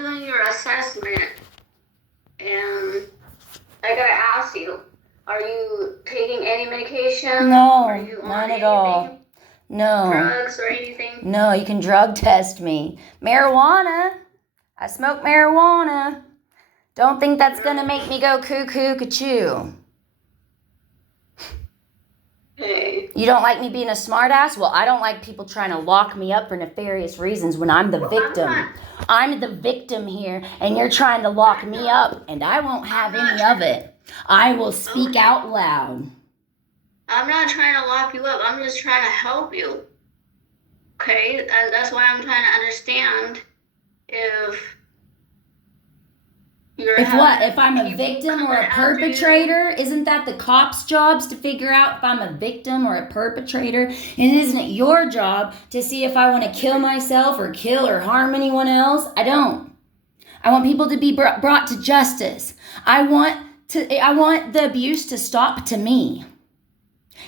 doing your assessment, and I gotta ask you, are you taking any medication? No, are you none at all. No. Drugs or anything? No, you can drug test me. Marijuana. I smoke marijuana. Don't think that's gonna make me go cuckoo ka-choo. Hey. You don't like me being a smartass? Well, I don't like people trying to lock me up for nefarious reasons when I'm the victim. I'm the victim here, and you're trying to lock me up, and I won't have any of it. I will speak out loud. I'm not trying to lock you up. I'm just trying to help you. Okay? That's why I'm trying to understand if you're If I'm a victim or a perpetrator? Isn't that the cops' jobs to figure out if I'm a victim or a perpetrator? And isn't it your job to see if I want to kill myself or kill or harm anyone else? I don't. I want people to be brought to justice. I want the abuse to stop to me.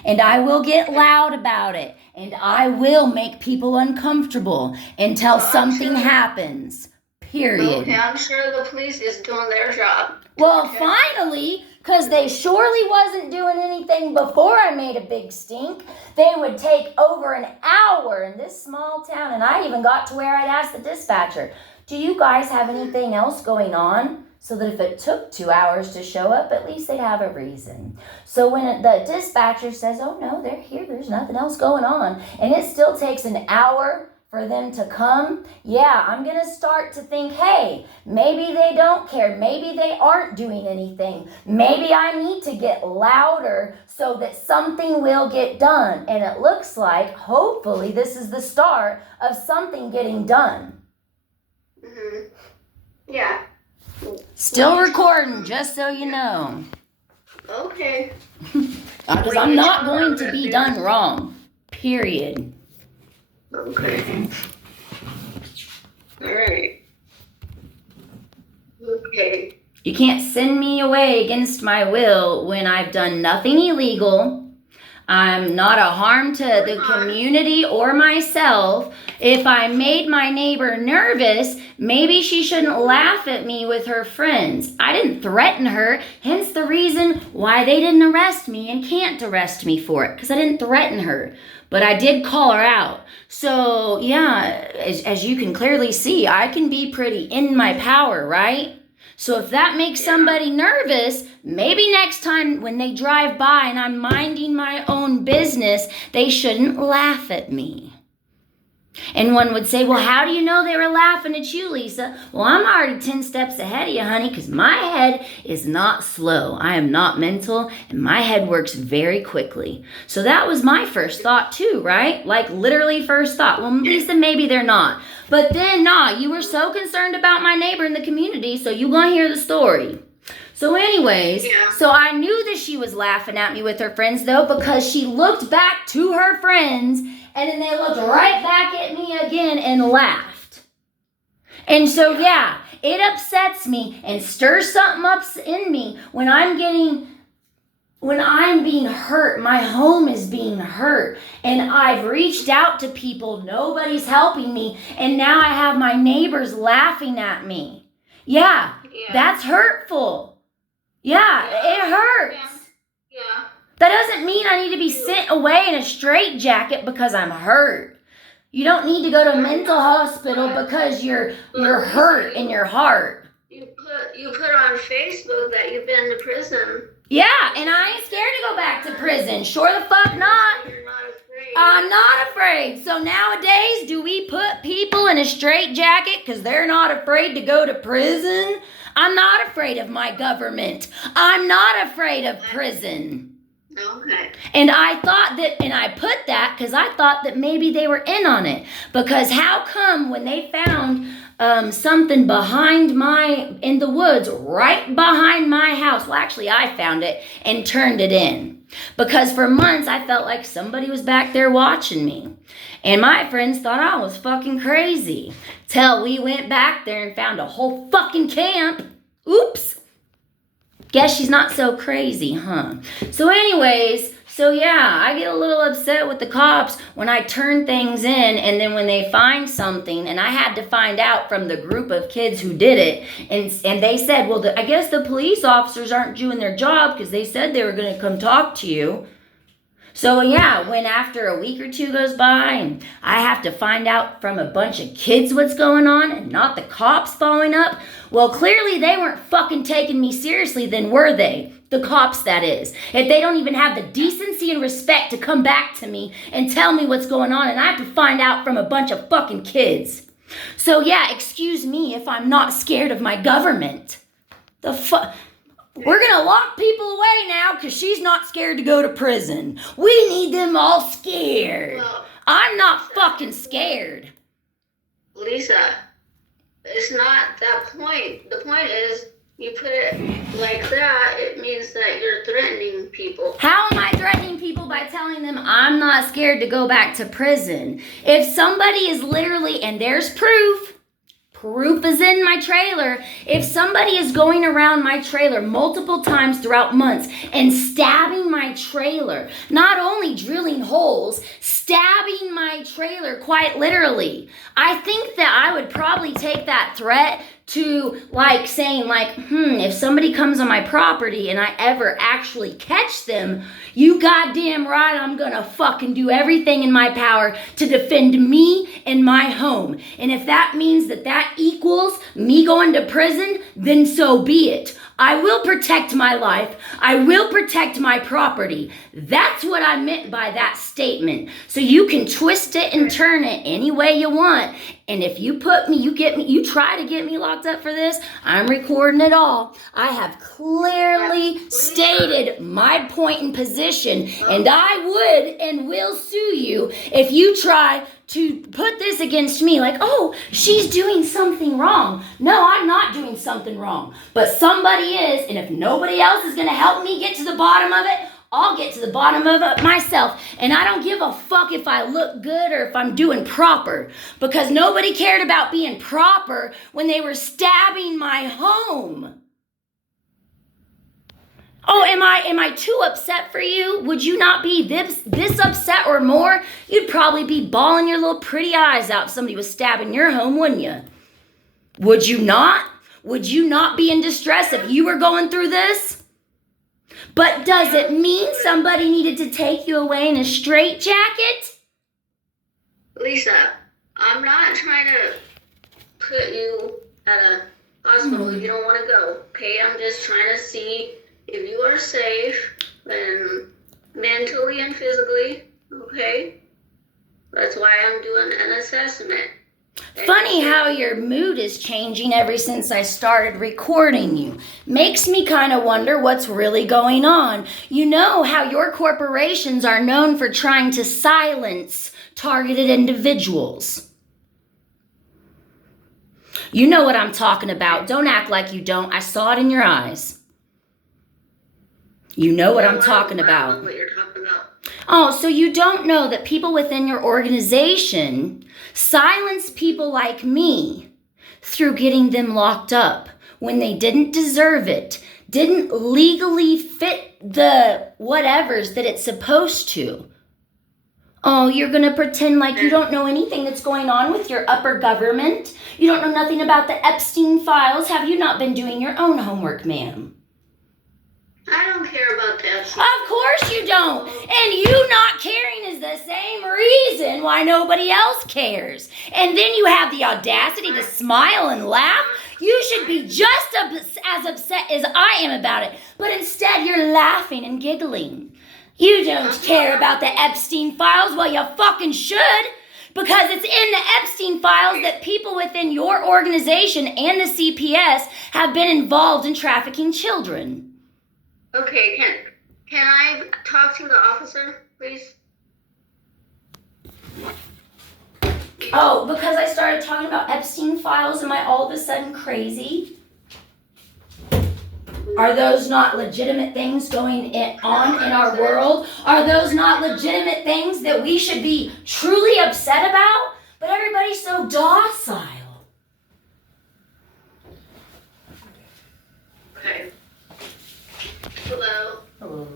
And I will get loud about it. And I will make people uncomfortable until something happens. Period. Okay, I'm sure the police is doing their job. Well, finally, because they surely wasn't doing anything before I made a big stink. They would take over an hour in this small town. And I even got to where I'd ask the dispatcher, do you guys have anything else going on? So that if it took 2 hours to show up, at least they'd have a reason. So when the dispatcher says, oh no, they're here, there's nothing else going on, and it still takes an hour for them to come, yeah, I'm going to start to think, hey, maybe they don't care. Maybe they aren't doing anything. Maybe I need to get louder so that something will get done. And it looks like, hopefully, this is the start of something getting done. Mm-hmm. Yeah. Still recording, just so you know. Okay. Because I'm not going to be done wrong. Period. Okay. All right. Okay. You can't send me away against my will when I've done nothing illegal. I'm not a harm to the community or myself. If I made my neighbor nervous, maybe she shouldn't laugh at me with her friends. I didn't threaten her, hence the reason why they didn't arrest me and can't arrest me for it, because I didn't threaten her. But I did call her out. So, yeah, as you can clearly see, I can be pretty in my power, right? So if that makes somebody nervous, maybe next time when they drive by and I'm minding my own business, they shouldn't laugh at me. And one would say, well, how do you know they were laughing at you, Lisa? Well, I'm already 10 steps ahead of you, honey, because my head is not slow. I am not mental, and my head works very quickly. So that was my first thought too, right? Like literally first thought. Well, Lisa, maybe they're not. But then, you were so concerned about my neighbor in the community, so you're going to hear the story. So anyways, so I knew that she was laughing at me with her friends, though, because she looked back to her friends, and then they looked right back at me again and laughed. And so, yeah, it upsets me and stirs something up in me when I'm being hurt. My home is being hurt, and I've reached out to people. Nobody's helping me, and now I have my neighbors laughing at me. Yeah. That's hurtful. Yeah, it hurts. Yeah. That doesn't mean I need to be sent away in a straitjacket because I'm hurt. You don't need to go to a mental hospital because you're hurt in your heart. You put on Facebook that you've been to prison. Yeah, and I ain't scared to go back to prison. Sure the fuck not. You're not afraid. I'm not afraid. So nowadays, do we put people in a straitjacket because they're not afraid to go to prison? I'm not afraid of my government. I'm not afraid of prison. Okay. And I put that because I thought that maybe they were in on it. Because how come when they found something in the woods right behind my house, well, actually I found it and turned it in. Because for months I felt like somebody was back there watching me. And my friends thought I was fucking crazy. Till we went back there and found a whole fucking camp. Oops. Guess she's not so crazy, huh? So anyways, So yeah, I get a little upset with the cops when I turn things in and then when they find something, and I had to find out from the group of kids who did it, and they said, well, I guess the police officers aren't doing their job because they said they were going to come talk to you. So yeah, when after a week or two goes by and I have to find out from a bunch of kids what's going on and not the cops following up, well, clearly they weren't fucking taking me seriously then, were they? The cops, that is. If they don't even have the decency and respect to come back to me and tell me what's going on, and I have to find out from a bunch of fucking kids. So yeah, excuse me if I'm not scared of my government. The fuck? We're gonna lock people away now because she's not scared to go to prison. We need them all scared. Well, I'm not fucking scared. Lisa, it's not that point. The point is, you put it like that, it means that you're threatening people. How am I threatening people by telling them I'm not scared to go back to prison? If somebody is literally, and there's proof is in my trailer. If somebody is going around my trailer multiple times throughout months and stabbing my trailer, not only drilling holes, stabbing my trailer quite literally, I think that I would probably take that threat to like saying like, if somebody comes on my property and I ever actually catch them, you goddamn right I'm gonna fucking do everything in my power to defend me and my home. And if that means that equals me going to prison, then so be it. I will protect my life. I will protect my property. That's what I meant by that statement. So you can twist it and turn it any way you want. And if you you try to get me locked up for this, I'm recording it all. I have clearly stated my point and position, and I would and will sue you if you try to put this against me like, oh, she's doing something wrong. No, I'm not doing something wrong, but somebody is, and if nobody else is going to help me get to the bottom of it, I'll get to the bottom of it myself. And I don't give a fuck if I look good or if I'm doing proper, because nobody cared about being proper when they were stabbing my home. Oh, am I too upset for you? Would you not be this upset or more? You'd probably be bawling your little pretty eyes out if somebody was stabbing your home, wouldn't you? Would you not? Would you not be in distress if you were going through this? But does it mean somebody needed to take you away in a straitjacket? Lisa, I'm not trying to put you at a hospital if you don't want to go, okay? I'm just trying to see if you are safe, and mentally and physically, okay? That's why I'm doing an assessment. Funny how your mood is changing ever since I started recording you. Makes me kind of wonder what's really going on. You know how your corporations are known for trying to silence targeted individuals. You know what I'm talking about. Don't act like you don't. I saw it in your eyes. You know what I'm talking about. I don't know what you're talking about. Oh, so you don't know that people within your organization silence people like me through getting them locked up when they didn't deserve it, didn't legally fit the whatevers that it's supposed to. Oh, you're going to pretend like you don't know anything that's going on with your upper government? You don't know nothing about the Epstein files? Have you not been doing your own homework, ma'am? I don't care about that. Of course you don't. And you not caring is the same reason why nobody else cares. And then you have the audacity to smile and laugh. You should be just as upset as I am about it. But instead you're laughing and giggling. You don't care about the Epstein files. Well, you fucking should. Because it's in the Epstein files that people within your organization and the CPS have been involved in trafficking children. Okay, can I talk to the officer, please? Oh, because I started talking about Epstein files, am I all of a sudden crazy? Are those not legitimate things going on in our world? Are those not legitimate things that we should be truly upset about? But everybody's so docile. Okay. Hello. Hello.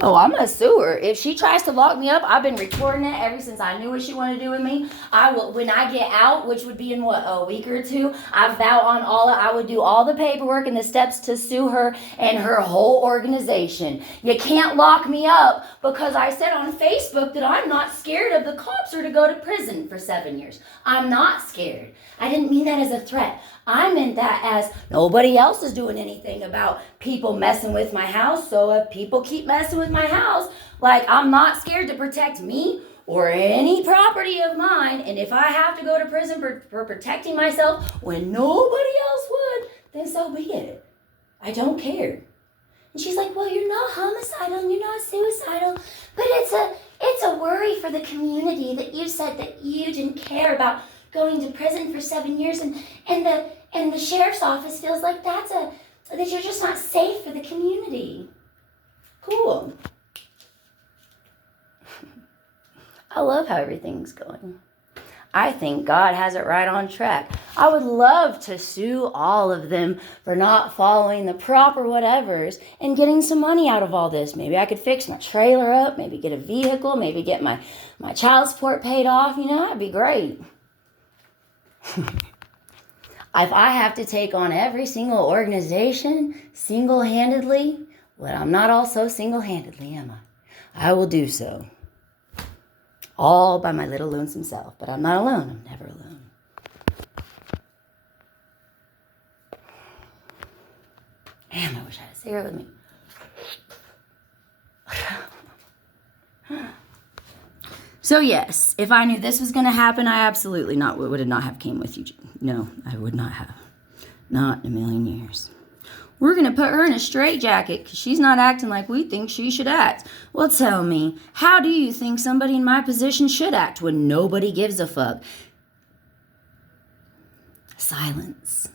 Oh, I'm gonna sue her. If she tries to lock me up, I've been recording it ever since I knew what she wanted to do with me. I will, when I get out, which would be in a week or two, I vow on Allah, I would do all the paperwork and the steps to sue her and her whole organization. You can't lock me up because I said on Facebook that I'm not scared of the cops or to go to prison for 7 years. I'm not scared. I didn't mean that as a threat. I meant that as nobody else is doing anything about people messing with my house. So if people keep messing with my house, like, I'm not scared to protect me or any property of mine. And if I have to go to prison for protecting myself when nobody else would, then so be it. I don't care. And she's like, well, you're not homicidal and you're not suicidal, but it's a worry for the community that you said that you didn't care about going to prison for 7 years, and the sheriff's office feels like that you're just not safe for the community. Cool. I love how everything's going. I think God has it right on track. I would love to sue all of them for not following the proper whatevers and getting some money out of all this. Maybe I could fix my trailer up, maybe get a vehicle, maybe get my child support paid off. That'd be great. If I have to take on every single organization single-handedly, well, I'm not also single-handedly, am I? I will do so. All by my little lonesome self. But I'm not alone. I'm never alone. Man, I wish I had a cigarette with me. So yes, if I knew this was going to happen, I absolutely would not have came with you. No, I would not have. Not in a million years. We're going to put her in a straitjacket because she's not acting like we think she should act. Well, tell me, how do you think somebody in my position should act when nobody gives a fuck? Silence.